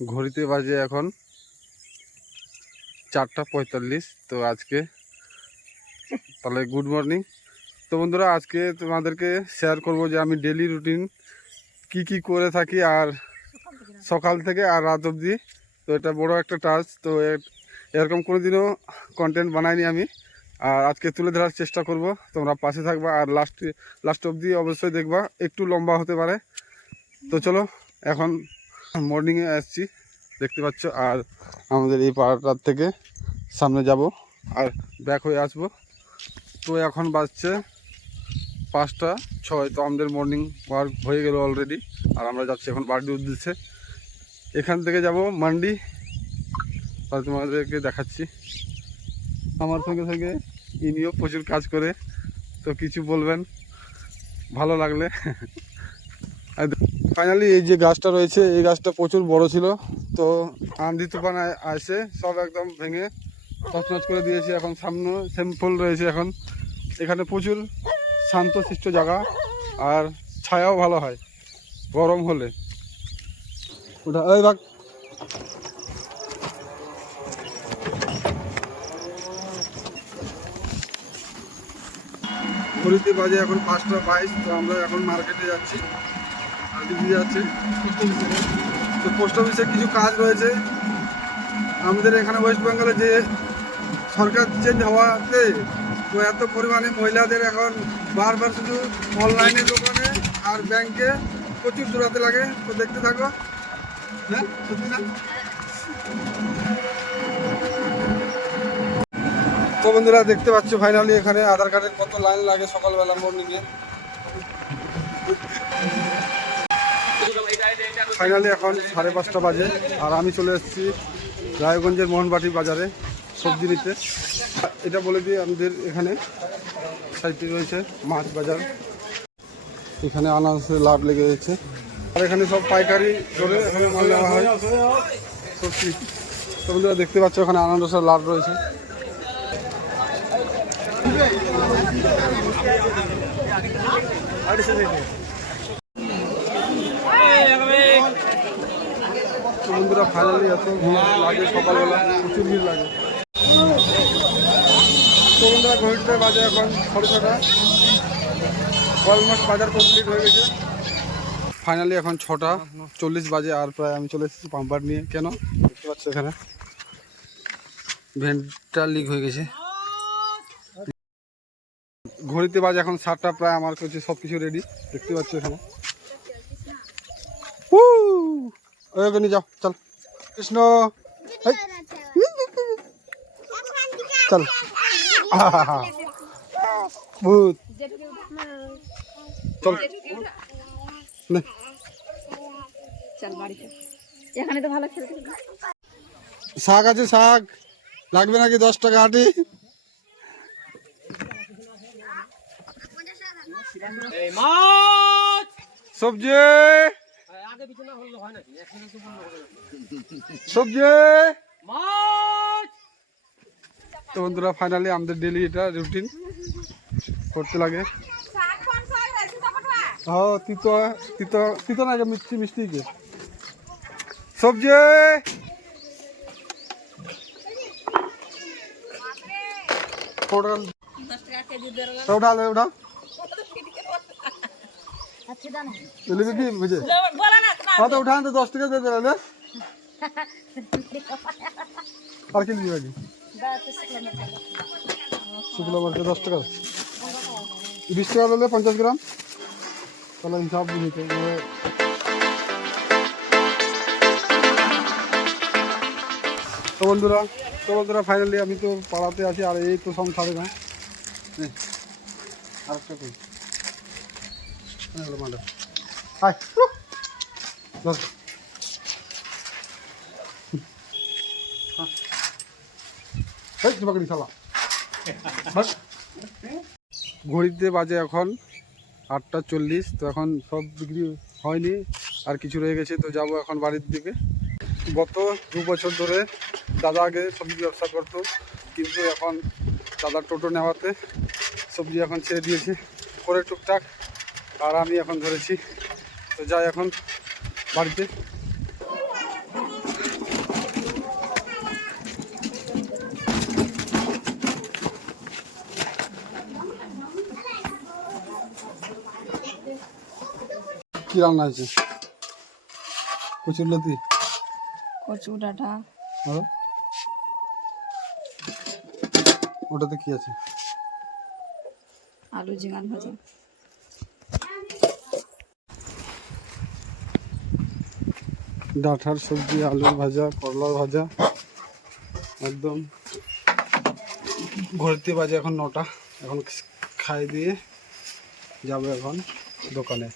ঘড়িতে বাজে এখন 4:45। তো আজকে তাহলে গুড মর্নিং। তো বন্ধুরা, আজকে তোমাদেরকে শেয়ার করব যে আমি ডেলি রুটিন কি করে থাকি আর সকাল থেকে আর রাত অবধি। তো এটা বড় একটা টাস্ক। তো এরকম কোনোদিনও কন্টেন্ট বানাইনি আমি, আর আজকে তুলে ধরার চেষ্টা করব। তোমরা পাশে থাকবা আর লাস্ট অবধি অবশ্যই দেখবা, একটু লম্বা হতে পারে। তো চলো, এখন মর্নিংয়ে আসছি দেখতে পাচ্ছ, আর আমাদের এই পাড়াটার থেকে সামনে যাব আর ব্যাক হয়ে আসবো। তো এখন বাজছে 5:06। তো আমাদের মর্নিং ওয়ার্ক হয়ে গেল অলরেডি, আর আমরা যাচ্ছি এখন বাড়ির উদ্দেশ্যে। এখান থেকে যাব মান্ডি, আর তোমাদেরকে দেখাচ্ছি। আমার সঙ্গে সঙ্গে ইনিও প্রচুর কাজ করে, তো কিছু বলবেন ভালো লাগলে। ফাইনালি এই যে গাছটা রয়েছে, এই গাছটা প্রচুর বড় ছিল। তো আন্ধি তুফান আসে সব একদম ভেঙে তছনছ করে দিয়েছে। এখন সামনে সিম্পল রয়েছে। এখন এখানে প্রচুর শান্তশিষ্ট জায়গা, আর ছায়াও ভালো হয় গরম হলে। ওটা ওই ভাগ ঘড়িতে বাজে এখন 5:22। তো আমরা এখন মার্কেটে যাচ্ছি, আর দিদি যাচ্ছে পোস্ট অফিসে। তো পোস্ট অফিসে কিছু কাজ রয়েছে। আমাদের এখানে ওয়েস্ট বেঙ্গলে যে সরকার চেঞ্জ হওয়াতে তো এত পরিমাণে মহিলাদের এখন বারবার শুধু অনলাইনে দোকানে আর ব্যাংকে প্রচুর দৌড়াতে লাগে। তো দেখতে থাকো। হ্যাঁ, সত্যি না? তো বন্ধুরা দেখতে পাচ্ছ ফাইনালি এখানে আধার কার্ডের কত লাইন লাগে সকালবেলা মর্নিংয়ে। ফাইনালি এখন 5:30 বাজে, আর আমি চলে এসেছি রায়গঞ্জের মোহনবাটি বাজারে সবজি নিতে। এটা বলে দিয়ে আমাদের এখানে সাইডে রয়েছে মাছ বাজার। এখানে আনারসের লাভ লেগে গেছে, আর এখানে সব পাইকারি ধরে এখানে মাল নেওয়া হয় সবজি। তো বন্ধুরা দেখতে পাচ্ছ ওখানে আনারসের লাভ রয়েছে। বন্ধুরা ফাইনালি এত ভিড় লাগে সকালবেলা, প্রচুর ভিড় লাগে। তো বন্ধুরা ঘড়িতে বাজে এখন 6:30, অলমোস্ট বাজার কমপ্লিট হয়ে গেছে। ফাইনালি এখন 6:40 বাজে, আর প্রায় আমি চলে এসেছি পাম্পার নিয়ে। কেন দেখতে পাচ্ছ এখানে ভেন্টটা লিক হয়ে গেছে। ঘড়িতে বাজে এখন 7টা, প্রায় আমার কাছে সব কিছু রেডি দেখতে পাচ্ছ এখানে। ওকে নিয়ে যাও, চল কৃষ্ণ, চল ভূত, চল এখানে তো ভালো খেলতে। শাক আছে, শাক লাগবে নাকি? 10 টাকা আটি। সবজি সবজি। তো বন্ধুরা ফাইনালি আমাদের ডেলি এটা রুটিন করতে লাগে। হ্যাঁ, তিতো তিতো তিতো না, মিষ্টি মিষ্টি কে সবজি। उठा ले, उठा की मुझे। हाँ तो उठा तो 10 टाका दे दे ले। और के लिए बाकी शुक्ला मार्के 10 टाका 20 টাকা ले 50 গ্রাম। তাহলে হিসাব দিতে তো বন্ধুরা ফাইনালি আমি তো পাড়াতে আছি, আর এই তো সব ছাড়ে না। আরেকটা কই মাডা হাই বস। ঘড়িতে বাজে এখন 8:40। তো এখন সব বিক্রি হয়নি, আর কিছু রয়ে গেছে। তো যাব এখন বাড়ির দিকে। গত 2 বছর ধরে দাদা আগে সবজি ব্যবসা করতো, কিন্তু এখন দাদা টোটো নেওয়াতে সবজি এখন ছেড়ে দিয়েছে করে টুকটাক, আর আমি এখন ধরেছি। তো যাই এখন বাড়িতে। কি রান্না হয়েছে? কচুরলতি, কচু ডাঁটা, আর ওটাতে কি আছে? আলু ঝিঙান ভাজা। ডাঁটার সবজি, আলুর ভাজা, করলার ভাজা, একদম। ঘুরতে বাজে এখন 9টা। এখন খাই দিয়ে যাবো এখন দোকানে।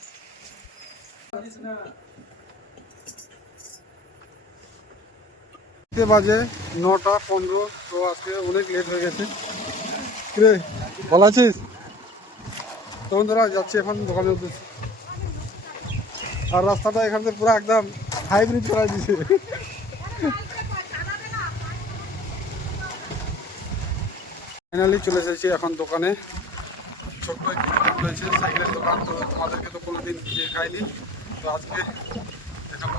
বাজে 9টা 15। তো আজকে অনেক লেট হয়ে গেছে। কিরে ভালো আছিস? তো বন্ধুরা যাচ্ছি এখন দোকানের উদ্দেশ্যে। আর রাস্তাটা এখান থেকে পুরো একদম হাইব্রিড করা দিছে। ফাইনালি চলে এসেছি এখন দোকানে। ছোট্ট একটি দোকান রয়েছে, সাইকেলের দোকান। তো তোমাদেরকে তো কোনোদিন দেখাইনি, তো আজকে দেখাবো।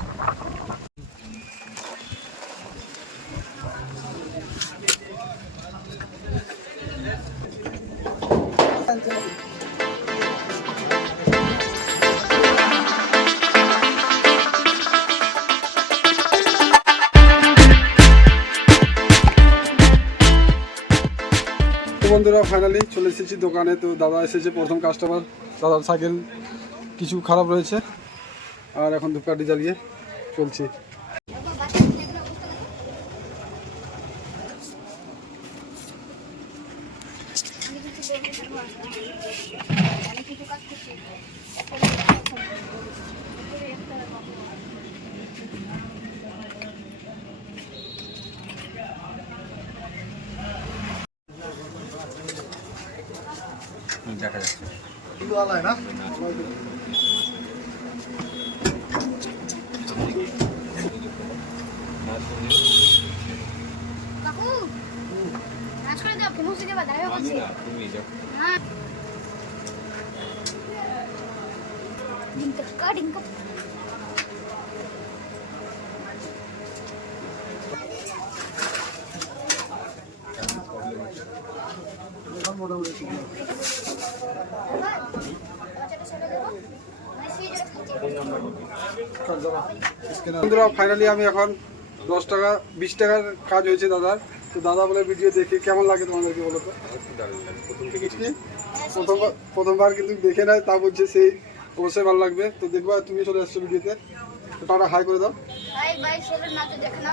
বন্ধুরা ফাইনালি চলে এসেছি দোকানে। তো দাদা এসেছে, প্রথম কাস্টমার। দাদার সাইকেল কিছু খারাপ রয়েছে, আর এখন ধূপকাঠি জ্বালিয়ে চলছি। দেখা যাচ্ছে না কাকু নাচ করে দাও, কোনো সিজে বাজায় আছে তুমি যাও। হ্যাঁ ডিঙ্কা ডিঙ্কা বন্ধুরা ফাইনালি আমি এখন 10 টাকা 20 টাকার কাজ হয়েছে দাদার। তো দাদা বলে ভিডিও দেখে কেমন লাগে তোমাদেরকে বলো তো? প্রথমবার কিন্তু দেখে নেয়, তা বলছে সেই অবশ্যই ভালো লাগবে। তো দেখবা তুমি চলে আসছো ভিডিওতে। তো টাটা হাই করে দাও। ভাই ভাই চলো নাচ দেখনা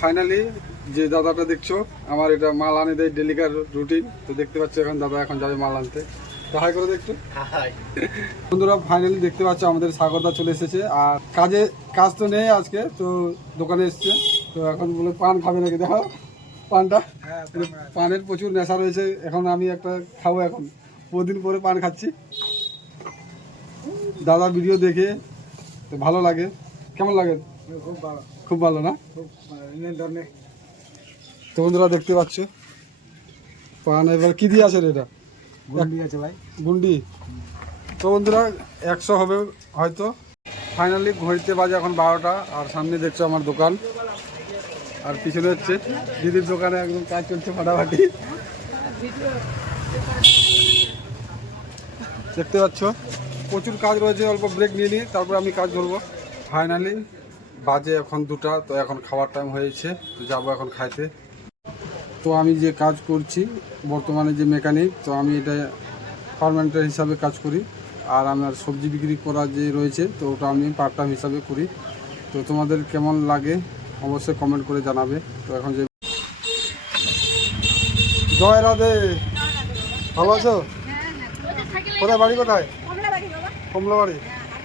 ফাইনালি যে দাদাটা দেখছো, আমার এটা মাল আনে দেয় ডেলিকার রুটিন। তো দেখতে পাচ্ছ এখন দাদা এখন যাবে মাল আনতে। তো হাই করে দেখছো বন্ধুরা। ফাইনালি দেখতে পাচ্ছ আমাদের সাগরদা চলে এসেছে। আর কাজ তো নেই আজকে, তো দোকানে এসছে। তো এখন বলে পান খাবে নাকি, দেখো পানটা। পানের প্রচুর নেশা রয়েছে। এখন আমি একটা খাবো, এখন বহুদিন পরে পান খাচ্ছি। দাদা ভিডিও দেখে তো ভালো লাগে। কেমন লাগে? খুব ভালো না? তো বন্ধুরা দেখতে পাচ্ছ পান। এবার কি দিয়ে আছে এটা? গুন্ডি আছে ভাই, গুন্ডি। তো বন্ধুরা 100 হবে হয়তো। ফাইনালি ঘড়িতে বাজে এখন 12টা। আর সামনে দেখছো আমার দোকান, আর পিছনে হচ্ছে দিদির দোকানে একদম কাজ চলছে ফাটাফাটি। দেখতে পাচ্ছ প্রচুর কাজ রয়েছে। অল্প ব্রেক নিয়ে নিই, তারপর আমি কাজ ধরবো। ফাইনালি বাজে এখন 2টা। তো এখন খাওয়ার টাইম হয়েছে, তো যাবো এখন খাইতে। তো আমি যে কাজ করছি বর্তমানে, যে মেকানিক, তো আমি এটা পার্মানেন্টের হিসাবে কাজ করি। আর আমার সবজি বিক্রি করা যে রয়েছে, তো ওটা আমি পার্ট টাইম হিসাবে করি। তো তোমাদের কেমন লাগে অবশ্যই কমেন্ট করে জানাবে। তো এখন যে জয় রাধে, ভালো আছো? কোথায় বাড়ি? কোথায়? কমলাবাড়ি।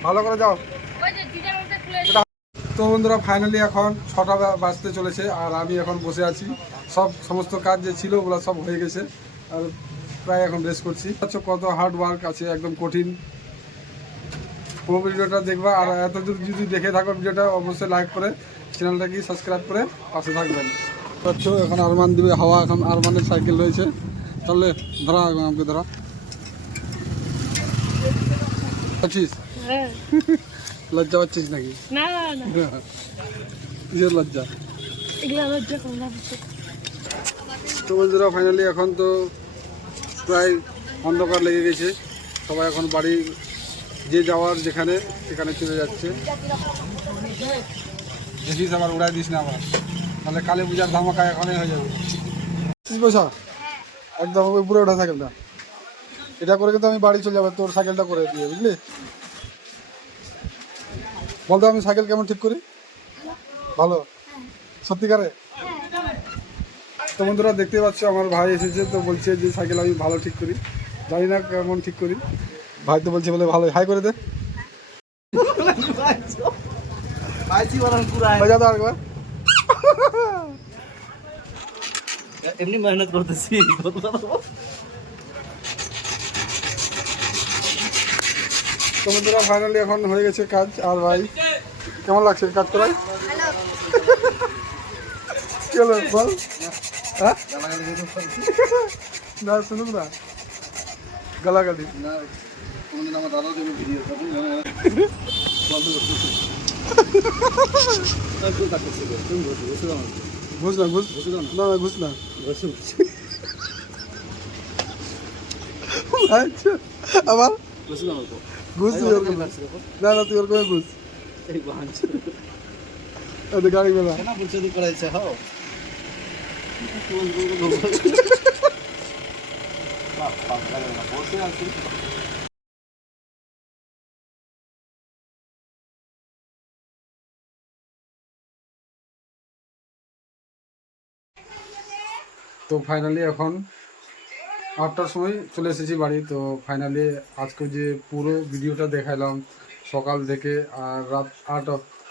ভালো করে যাও। তো বন্ধুরা ফাইনালি এখন 6টা বাজতে চলেছে। আর আমি এখন বসে আছি। সমস্ত কাজ যে ছিল ওগুলো সব হয়ে গেছে। আর প্রায় এখন রেস্ট করছি। আচ্ছা, কত হার্ড ওয়ার্ক আছে, একদম কঠিন। পুরো ভিডিওটা দেখবা, আর এতদূর যদি দেখে থাকো ভিডিওটা অবশ্যই লাইক করে চ্যানেলটাকে সাবস্ক্রাইব করে পাশে থাকবেন। আচ্ছা, এখন আরমান দিবে হাওয়া, এখন আরমানের সাইকেল রয়েছে। তাহলে ধরা আমাকে ধরা পাচ্ছিস, লজ্জা পাচ্ছিস নাকি? না না না কিসের লজ্জা? এগুলা লজ্জা কম না। তো বন্ধুরা ফাইনালি এখন তো প্রায় অন্ধকার লেগে গেছে, সবাই এখন বাড়ি যে যাওয়ার যেখানে সেখানে চলে যাচ্ছে। দেখিস আবার উড়াই দিস না আবার, তাহলে কালী পূজার ধামাকা এখনই হয়ে যাবে। বসা একদম ওই পুরো ওঠা সাইকেলটা, এটা করে কিন্তু আমি বাড়ি চলে যাবো, তোর সাইকেলটা করে দিয়ে, বুঝলি? বলতো আমি সাইকেল কেমন ঠিক করি? ভালো, সত্যিকারে? তো বন্ধুরা দেখতে পাচ্ছ আমার ভাই এসেছে, তো বলছে যে সাইকেল আমি ভালো ঠিক করি। জানি না কেমন ঠিক করি, ভাই তো বলছে বলে ভালো। হাই করে দে, বাজা দাও একবার। এমনি মেহনত করতেছি। তো বন্ধুরা ফাইনালি এখন হয়ে গেছে কাজ। আর ভাই কেমন লাগছে কাজ করায়? কি হলো বল? হ্যাঁ না শুনুক না, গালাগালি ঘুষ না, ঘুষ না, না ঘুষ না, আচ্ছা আবার ঘুষ তুই ওরকম না, না তুই ওরকম ঘুষ গাড়ি বেলা। তো ফাইনালি এখন 8টার সময় চলে এসেছি বাড়ি। তো ফাইনালি আজকে যে পুরো ভিডিওটা দেখালাম সকাল থেকে আর রাত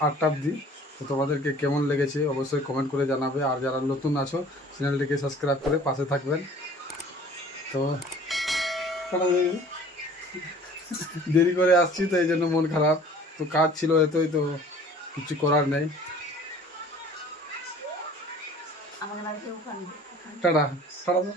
8টা অবধি, তো তোমাদেরকে কেমন লেগেছে অবশ্যই কমেন্ট করে জানাবে। আর যারা নতুন আছো চ্যানেলটিকে সাবস্ক্রাইব করে পাশে থাকবেন। তো দেরি করে আসছি তো এই জন্য মন খারাপ, তো কাজ ছিল এতই, তো কিছু করার নেই। Tata tata.